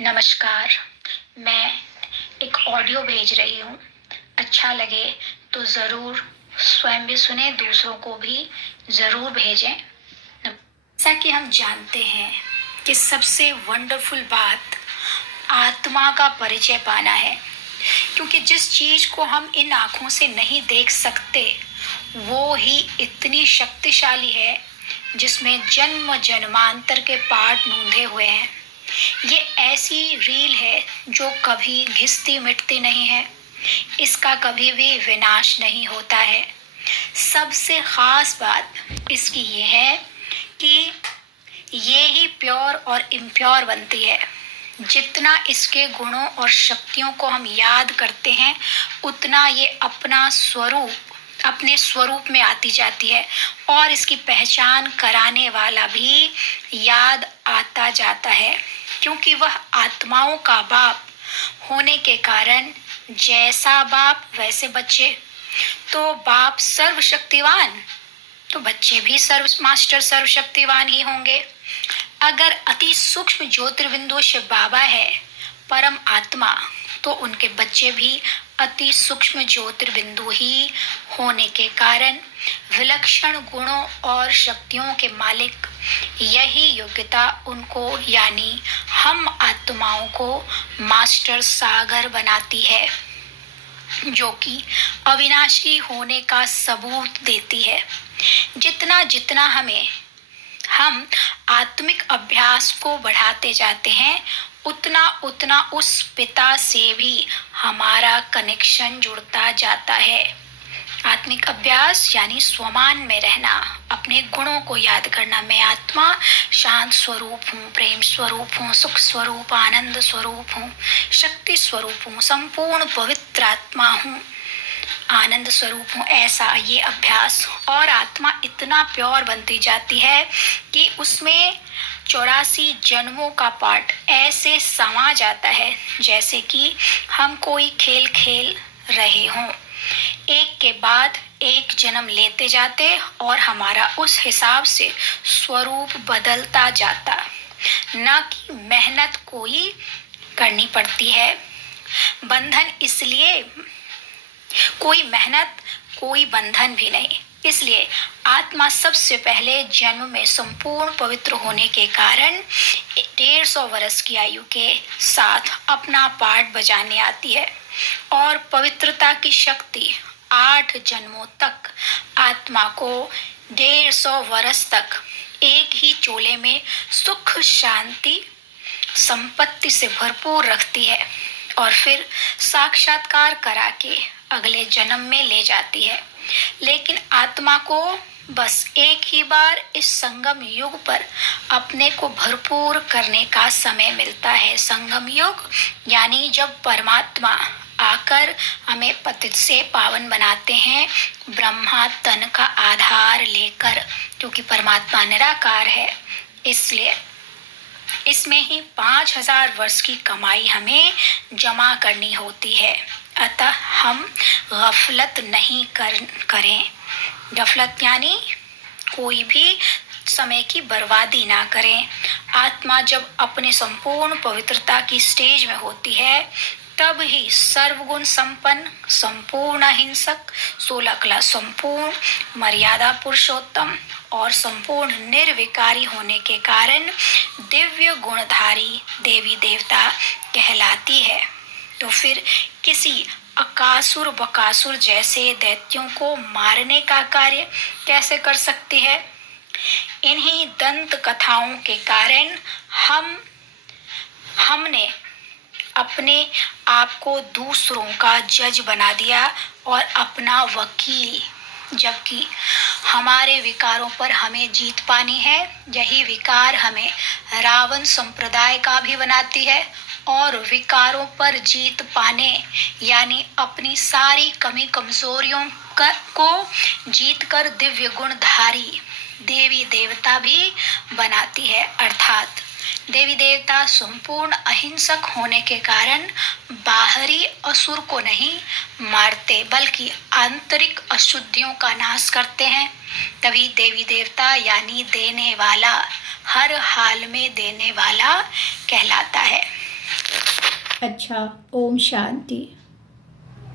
नमस्कार। मैं एक ऑडियो भेज रही हूँ। अच्छा लगे तो ज़रूर स्वयं भी सुने, दूसरों को भी ज़रूर भेजें। जैसा कि हम जानते हैं कि सबसे वंडरफुल बात आत्मा का परिचय पाना है, क्योंकि जिस चीज को हम इन आंखों से नहीं देख सकते वो ही इतनी शक्तिशाली है, जिसमें जन्म जन्मांतर के पाठ नूंधे हुए हैं। ये ऐसी रील है जो कभी घिसती मिटती नहीं है, इसका कभी भी विनाश नहीं होता है। सबसे खास बात इसकी ये है कि ये ही प्योर और इम्प्योर बनती है। जितना इसके गुणों और शक्तियों को हम याद करते हैं, उतना ये अपने स्वरूप में आती जाती है, और इसकी पहचान कराने वाला भी याद आता जाता है, क्योंकि वह आत्माओं का बाप होने के कारण जैसा बाप वैसे बच्चे। तो बाप सर्वशक्तिवान, तो बच्चे भी सर्वशक्तिवान ही होंगे। अगर अति सूक्ष्म ज्योतिर्बिंदु शिव बाबा है, परम आत्मा, तो उनके बच्चे भी अति सूक्ष्म ज्योतिर्बिंदु ही होने के कारण विलक्षण गुणों और शक्तियों के मालिक। यही योग्यता उनको यानी हम आत्माओं को मास्टर सागर बनाती है, जो कि अविनाशी होने का सबूत देती है। जितना जितना हम आत्मिक अभ्यास को बढ़ाते जाते हैं, उतना उतना उस पिता से भी हमारा कनेक्शन जुड़ता जाता है। आत्मिक अभ्यास यानी स्वमान में रहना, अपने गुणों को याद करना। मैं आत्मा शांत स्वरूप हूँ, प्रेम स्वरूप हूँ, सुख स्वरूप, आनंद स्वरूप हूँ, शक्ति स्वरूप हूँ, संपूर्ण पवित्र आत्मा हूँ, आनंद स्वरूप हूँ। ऐसा ये अभ्यास, और आत्मा इतना प्योर बनती जाती है कि उसमें 84 जन्मों का पाठ ऐसे समा जाता है, जैसे कि हम कोई खेल खेल रहे हों। एक के बाद एक जन्म लेते जाते और हमारा उस हिसाब से स्वरूप बदलता जाता, न कि मेहनत कोई करनी पड़ती है। बंधन इसलिए कोई मेहनत, कोई बंधन भी नहीं। इसलिए आत्मा सबसे पहले जन्म में संपूर्ण पवित्र होने के कारण 150 वर्ष की आयु के साथ अपना पाठ बजाने आती है, और पवित्रता की शक्ति 8 जन्मों तक आत्मा को 150 वर्ष तक एक ही चोले में सुख शांति संपत्ति से भरपूर रखती है, और फिर साक्षात्कार करा के अगले जन्म में ले जाती है। लेकिन आत्मा को बस एक ही बार इस संगम युग पर अपने को भरपूर करने का समय मिलता है। संगम युग यानी जब परमात्मा आकर हमें पतित से पावन बनाते हैं, ब्रह्मा तन का आधार लेकर, क्योंकि परमात्मा निराकार है। इसलिए इसमें ही 5000 वर्ष की कमाई हमें जमा करनी होती है। अतः हम गफलत नहीं करें। गफलत यानी कोई भी समय की बर्बादी ना करें। आत्मा जब अपने संपूर्ण पवित्रता की स्टेज में होती है, तब ही सर्वगुण संपन्न, संपूर्ण अहिंसक, 16 कला संपूर्ण, मर्यादा पुरुषोत्तम और संपूर्ण निर्विकारी होने के कारण दिव्य गुणधारी देवी देवता कहलाती है। तो फिर किसी अकासुर बकासुर जैसे दैत्यों को मारने का कार्य कैसे कर सकती है? इन्हीं दंत कथाओं के कारण हमने अपने आप को दूसरों का जज बना दिया और अपना वकील, जबकि हमारे विकारों पर हमें जीत पानी है। यही विकार हमें रावण संप्रदाय का भी बनाती है, और विकारों पर जीत पाने यानी अपनी सारी कमी कमजोरियों को जीत कर दिव्य गुणधारी देवी देवता भी बनाती है। अर्थात देवी देवता संपूर्ण अहिंसक होने के कारण बाहरी असुर को नहीं मारते, बल्कि आंतरिक अशुद्धियों का नाश करते हैं। तभी देवी देवता यानी देने वाला, हर हाल में देने वाला कहलाता है। अच्छा, ओम शांति।